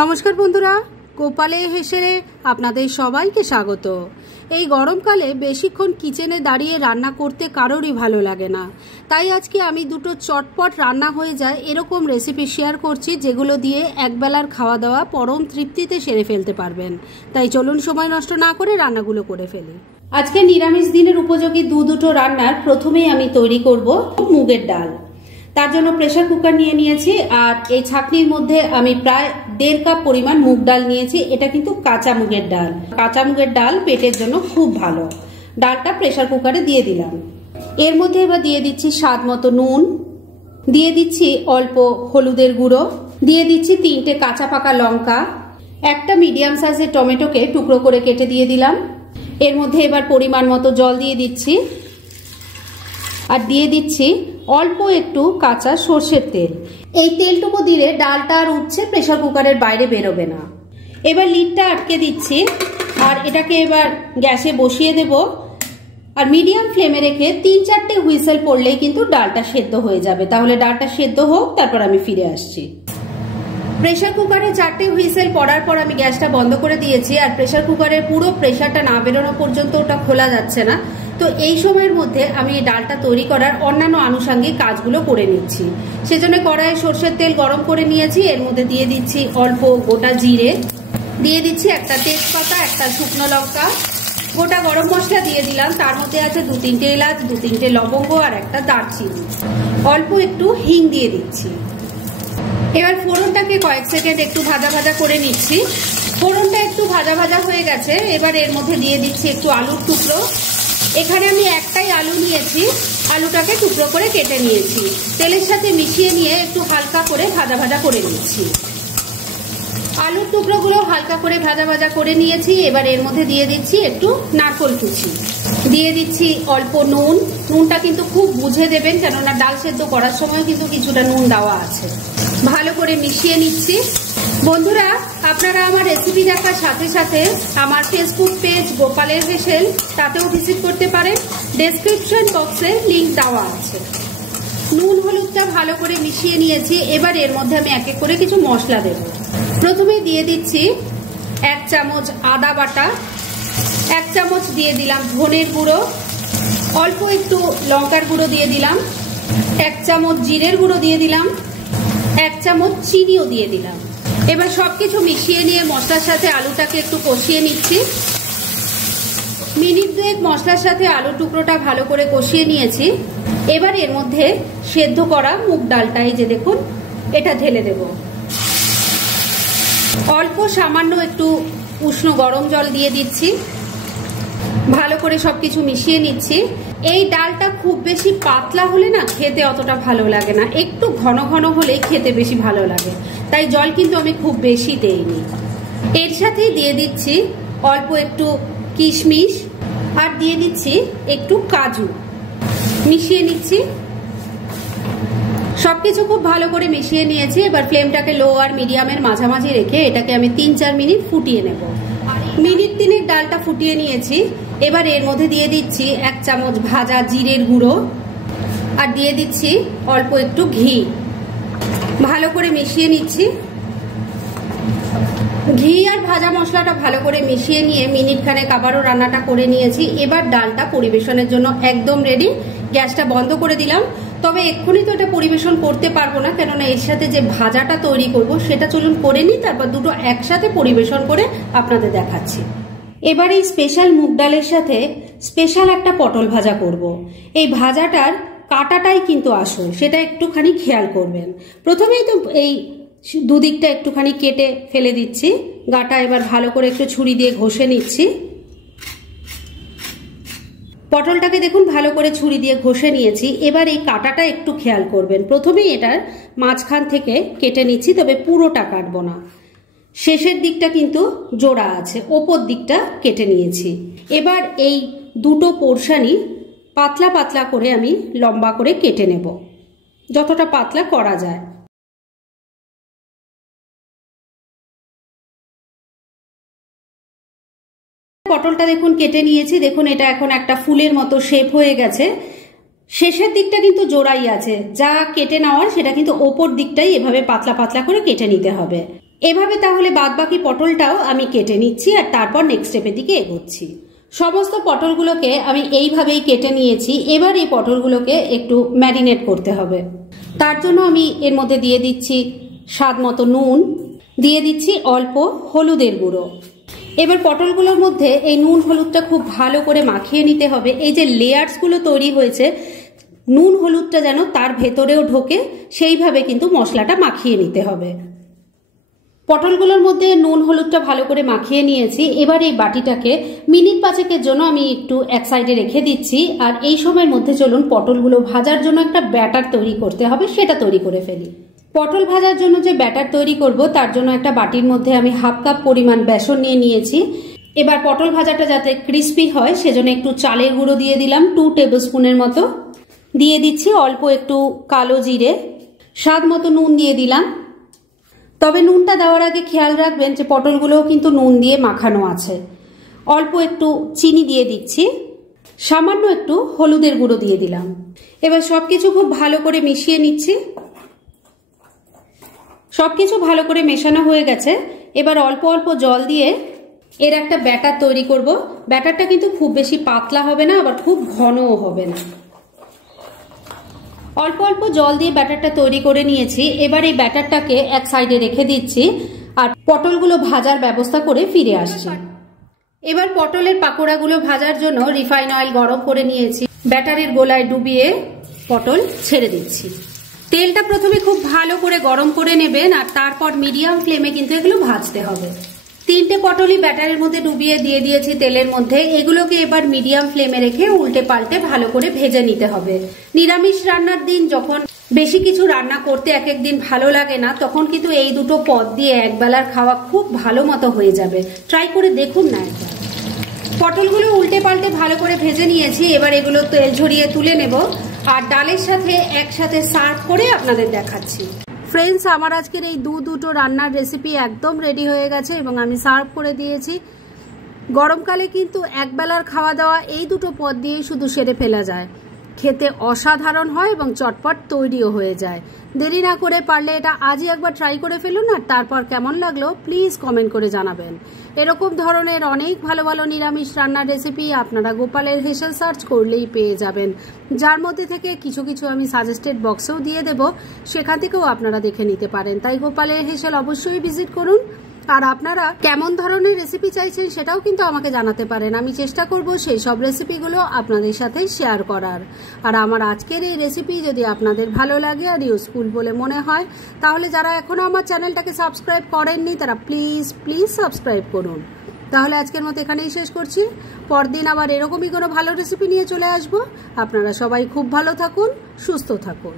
নমস্কার বন্ধুরা, গোপালে হেসেলে আপনাদের সবাইকে স্বাগত। এই গরমকালে বেশিক্ষণ কিচেনে দাঁড়িয়ে রান্না করতে কারোরই ভালো লাগে না, তাই আজকে আমি দুটো চটপট রান্না হয়ে যায় এরকম রেসিপি শেয়ার করছি, যেগুলো দিয়ে একবেলার খাওয়া দাওয়া পরম তৃপ্তিতে সেরে ফেলতে পারবেন। তাই চলুন সময় নষ্ট না করে রান্নাগুলো করে ফেলি। আজকে নিরামিষ দিনের উপযোগী দুটো রান্নার প্রথমেই আমি তৈরি করব মুগের ডাল। তার জন্য প্রেসার কুকার নিয়ে নিয়েছি, আর এই ছাঁকনির মধ্যে আমি প্রায় 1.5 কাপ পরিমাণ মুগ ডাল নিয়েছি। এটা কিন্তু কাঁচা মুগের ডাল। কাঁচা মুগের ডাল পেটের জন্য খুব ভালো। ডালটা প্রেসার কুকারে দিয়ে দিলাম। এর মধ্যে এবার দিয়ে দিচ্ছি স্বাদ মতো নুন, দিয়ে দিচ্ছি অল্প হলুদের গুঁড়ো, দিয়ে দিচ্ছি 3টে কাঁচা পাকা লঙ্কা, একটা মিডিয়াম সাইজের টমেটোকে টুকরো করে কেটে দিয়ে দিলাম। এর মধ্যে এবার পরিমাণ মতো জল দিয়ে দিচ্ছি, আর দিয়ে দিচ্ছি অল্প একটু কাঁচা সর্ষের তেল। এই তেলটুকু দিলে ডালটা আর উঠছে প্রেসার কুকারের বাইরে বেরোবে না। এবার লিডটা আটকে দিচ্ছি, আর এটাকে এবার গ্যাসে বসিয়ে দেব, আর মিডিয়াম ফ্লেমে রেখে 3-4টে হুইসেল পড়লেই কিন্তু ডালটা সেদ্ধ হয়ে যাবে। তাহলে ডালটা সেদ্ধ হোক, তারপর আমি ফিরে আসছি। প্রেসার কুকারে 4টে হুইসেল পড়ার পর আমি গ্যাসটা বন্ধ করে দিয়েছি, আর প্রেসার কুকারের পুরো প্রেসারটা না বেরোনো পর্যন্ত ওটা খোলা যাচ্ছে না। তো এই সময়ের মধ্যে আমি এই ডালটা তৈরি করার অন্যান্য আনুষঙ্গিক কাজগুলো করে নিচ্ছি। সেজন্য কড়াইয়ে সর্ষের তেল গরম করে নিয়েছি। এর মধ্যে দিয়ে দিচ্ছি অল্প গোটা জিরে, দিয়ে দিচ্ছি একটা তেজপাতা, একটা শুকনো লঙ্কা, গোটা গরম মশলা দিয়ে দিলাম। তার মধ্যে আছে 2-3টে এলাচ, 2-3টে লবঙ্গ আর একটা দারচিনি, অল্প একটু হিং দিয়ে দিচ্ছি। এবার ফোড়নটাকে কয়েক সেকেন্ড একটু ভাজা ভাজা করে নিচ্ছি। ফোড়নটা একটু ভাজা ভাজা হয়ে গেছে। এবার এর মধ্যে দিয়ে দিচ্ছি একটু আলুর টুকরো। এখানে আমি একটাই আলু নিয়েছি, আলুটাকে টুকরো করে কেটে নিয়েছি। তেলের সাথে মিশিয়ে নিয়ে একটু হালকা করে ভাজা ভাজা করে নিচ্ছি। আলুর টুকরোগুলো হালকা করে ভাজা ভাজা করে নিয়েছি। এবার এর মধ্যে দিয়ে দিচ্ছি একটু নারকেল কুচি, দিয়ে দিচ্ছি অল্প নুন। নুনটা কিন্তু খুব বুঝে দেবেন, কেননা ডাল সেদ্ধ করার সময় কিন্তু কিছুটা নুন দেওয়া আছে। ভালো করে মিশিয়ে নিচ্ছি। বন্ধুরা, আপনারা আমার রেসিপি দেখার সাথে সাথে আমার ফেসবুক পেজ গোপালের হেসেল, তাতেও ভিজিট করতে পারেন। ডেসক্রিপশন বক্সে লিংক দেওয়া আছে। নুন হলুদটা ভালো করে মিশিয়ে নিয়েছি। এবার এর মধ্যে আমি এক এক করে কিছু মশলা দেব। প্রথমে দিয়ে দিচ্ছি 1 চামচ আদা বাটা, 1 চামচ দিয়ে দিলাম ধনের গুঁড়ো, অল্প একটু লঙ্কার গুঁড়ো দিয়ে দিলাম, 1 চামচ জিরের গুঁড়ো দিয়ে দিলাম, 1 চামচ চিনিও দিয়ে দিলাম। এবার সবকিছু মিশিয়ে নিয়ে মশলার সাথে আলুটাকে একটু কষিয়ে নিচ্ছি। মিনিট 2 মশলার সাথে আলু টুকরোটা ভালো করে কষিয়ে নিয়েছি। এবার এর মধ্যে সেদ্ধ করা মুগ ডালটা, এই যে দেখুন, এটা ঢেলে দেব। অল্প সামান্য একটু উষ্ণ গরম জল দিয়ে দিচ্ছি। ভালো করে সবকিছু মিশিয়ে নিচ্ছি। এই ডালটা খুব বেশি পাতলা হলে না খেতে অতটা ভালো লাগে না, একটু ঘন ঘন হলেই খেতে বেশি ভালো লাগে। তাই জল কিন্তু আমি খুব বেশি দেইনি। এর সাথেই দিয়ে দিচ্ছি অল্প একটু কিশমিশ, আর দিয়ে দিচ্ছি একটু কাজু। মিশিয়ে নিচ্ছি। সবকিছু খুব ভালো করে মিশিয়ে নিয়েছি। এবার ফ্লেমটাকে লো আর মিডিয়ামের মাঝামাঝি রেখে এটাকে আমি 3-4 মিনিট ফুটিয়ে নেব। মিনিট 3 ডালটা ফুটিয়ে নিয়েছি। এবার এর মধ্যে দিয়ে দিচ্ছি 1 চামচ ভাজা জিরের গুঁড়ো, আর দিয়ে দিচ্ছি অল্প একটু ঘি। ভালো করে মিশিয়ে নিচ্ছি। ঘি আর ভাজা মশলাটা ভালো করে মিশিয়ে নিয়ে মিনিট খানেক আবারও রান্নাটা করে নিয়েছি। এবার ডালটা পরিবেশনের জন্য একদম রেডি। গ্যাসটা বন্ধ করে দিলাম। তবে এক্ষুনি তো এটা পরিবেশন করতে পারবো না, কেননা এর সাথে যে ভাজাটা তৈরি করব সেটা চলুন করে নিই, তারপর দুটো একসাথে পরিবেশন করে আপনাদের দেখাচ্ছি। এবার এই স্পেশাল মুগ ডালের সাথে স্পেশাল একটা পটল ভাজা করব। এই ভাজাটার কাটাটাই কিন্তু আসল, সেটা একটুখানি খেয়াল করবেন। প্রথমেই তো এই দুদিকটা একটুখানি কেটে ফেলে দিচ্ছি। গাটা এবার ভালো করে একটু ছুরি দিয়ে ঘষে নিচ্ছি। পটলটাকে দেখুন ভালো করে ছুরি দিয়ে ঘষে নিয়েছি। এবার এই কাটাটা একটু খেয়াল করবেন। প্রথমেই এটার মাঝখান থেকে কেটে নিচ্ছি, তবে পুরোটা কাটবো না। শেষের দিকটা কিন্তু জোড়া আছে, ওপর দিকটা কেটে নিয়েছি। এবার এই দুটো পোর্শনই পাতলা পাতলা করে আমি লম্বা করে কেটে নেব, যতটা পাতলা করা যায়। পটলটা দেখুন কেটে নিয়েছি। দেখুন এটা এখন একটা ফুলের মতো শেপ হয়ে গেছে। শেষের দিকটা কিন্তু জোড়াই আছে, যা কেটে নেওয়ার সেটা কিন্তু ওপর দিকটাই এভাবে পাতলা পাতলা করে কেটে নিতে হবে। এভাবে তাহলে বাদবাকি পটলটাও আমি কেটে নিচ্ছি আর তারপর নেক্সট স্টেপের দিকে এগোচ্ছি। সমস্ত পটলগুলোকে আমি এইভাবেই কেটে নিয়েছি। এবার এই পটলগুলোকে একটু ম্যারিনেট করতে হবে। তার জন্য আমি এর মধ্যে দিয়ে দিচ্ছি স্বাদ মতো নুন, দিয়ে দিচ্ছি অল্প হলুদের গুঁড়ো। এবার পটলগুলোর মধ্যে এই নুন হলুদটা খুব ভালো করে মাখিয়ে নিতে হবে। এই যে লেয়ার্সগুলো তৈরি হয়েছে, নুন হলুদটা যেন তার ভেতরেও ঢোকে সেইভাবে কিন্তু মশলাটা মাখিয়ে নিতে হবে। পটলগুলোর মধ্যে নুন হলুদটা ভালো করে মাখিয়ে নিয়েছি। এবার এই বাটিটাকে মিনিট 5 জন্য আমি একটু এক সাইডে রেখে দিচ্ছি। আর এই সময়ের মধ্যে চলুন পটলগুলো ভাজার জন্য একটা ব্যাটার তৈরি করতে হবে, সেটা তৈরি করে ফেলি। পটল ভাজার জন্য যে ব্যাটার তৈরি করব তার জন্য একটা বাটির মধ্যে আমি 1/2 কাপ পরিমাণ বেসন নিয়ে নিয়েছি। এবার পটল ভাজাটা যাতে ক্রিস্পি হয় সেজন্য একটু চালের গুঁড়ো দিয়ে দিলাম 2 টেবিল স্পুনের মতো। দিয়ে দিচ্ছি অল্প একটু কালো জিরে, স্বাদ মতো নুন দিয়ে দিলাম। তবে নুনটা দেওয়ার আগে খেয়াল রাখবেন যে পটলগুলোও কিন্তু নুন দিয়ে মাখানো আছে। অল্প একটু চিনি দিয়ে দিচ্ছি, সামান্য একটু হলুদের গুঁড়ো দিয়ে দিলাম। এবার সবকিছু খুব ভালো করে মিশিয়ে নিচ্ছি। সবকিছু ভালো করে মেশানো হয়ে গেছে। এবার অল্প অল্প জল দিয়ে এর একটা ব্যাটার তৈরি করব। ব্যাটারটা কিন্তু খুব বেশি পাতলা হবে না, আবার খুব ঘনও হবে না। অল্প অল্প জল দিয়ে ব্যাটারটা তৈরি করে নিয়েছি। এবার এই ব্যাটারটাকে এক সাইডে রেখে দিচ্ছি আর পটলগুলো ভাজার ব্যবস্থা করে ফিরে আসছি। এবার পটলের পাকোড়াগুলো ভাজার জন্য রিফাইন অয়েল গরম করে নিয়েছি। ব্যাটারের গোলায় ডুবিয়ে পটল ছেড়ে দিচ্ছি। তেলটা প্রথমে খুব ভালো করে গরম করে নেবেন আর তারপর মিডিয়াম ফ্লেমে কিন্তু এগুলো ভাজতে হবে। 3টে পটলই ব্যাটারের মধ্যে ডুবিয়ে দিয়ে দিয়েছি তেলের মধ্যে। এগুলোকে এবার মিডিয়াম ফ্লেমে রেখে উল্টে পাল্টে ভালো করে ভেজে নিতে হবে। নিরামিষ রান্নার দিন যখন বেশি কিছু রান্না করতে এক এক দিন ভালো লাগে না, তখন কিন্তু এই দুটো পদ দিয়ে একবেলার খাওয়া খুব ভালো মতো হয়ে যাবে। ট্রাই করে দেখুন না একবার। পটলগুলো উল্টে পাল্টে ভালো করে ভেজে নিয়েছি। এবার এগুলো তেল ঝরিয়ে তুলে নেব আর ডালের সাথে একসাথে সার্ভ করে আপনাদের দেখাচ্ছি। ফ্রেন্ডস, আমার আজকের এই দুটো রান্নার রেসিপি একদম রেডি হয়ে গেছে এবং আমি সার্ভ করে দিয়েছি। গরমকালে কিন্তু একবেলার খাওয়া দাওয়া এই দুটো পদ দিয়ে শুধু সেরে ফেলা যায়। খেতে অসাধারণ হয় এবং চটপট তৈরিও হয়ে যায়। দেরি না করে পারলে এটা আজই একবার ট্রাই করে ফেলুন আর তারপর কেমন লাগলো প্লিজ কমেন্ট করে জানাবেন। এরকম ধরনের অনেক ভালো ভালো নিরামিষ রান্নার রেসিপি আপনারা গোপালের হেসেল সার্চ করলেই পেয়ে যাবেন, যার মধ্যে থেকে কিছু কিছু আমি সাজেস্টেড বক্সেও দিয়ে দেব, সেখান থেকেও আপনারা দেখে নিতে পারেন। তাই গোপালের হেসেল অবশ্যই ভিজিট করুন। আর আপনারা কেমন ধরনের রেসিপি চাইছেন সেটাও কিন্তু আমাকে জানাতে পারেন। আমি চেষ্টা করব সেই সব রেসিপিগুলো আপনাদের সাথে শেয়ার করার। আর আমার আজকের এই রেসিপি যদি আপনাদের ভালো লাগে আর ইউজফুল বলে মনে হয়, তাহলে যারা এখনো আমার চ্যানেলটাকে সাবস্ক্রাইব করেননি তারা প্লিজ সাবস্ক্রাইব করুন। তাহলে আজকের মতো এখানেই শেষ করছি। পরদিন আবার এরকমই কোনো ভালো রেসিপি নিয়ে চলে আসব। আপনারা সবাই খুব ভালো থাকুন, সুস্থ থাকুন।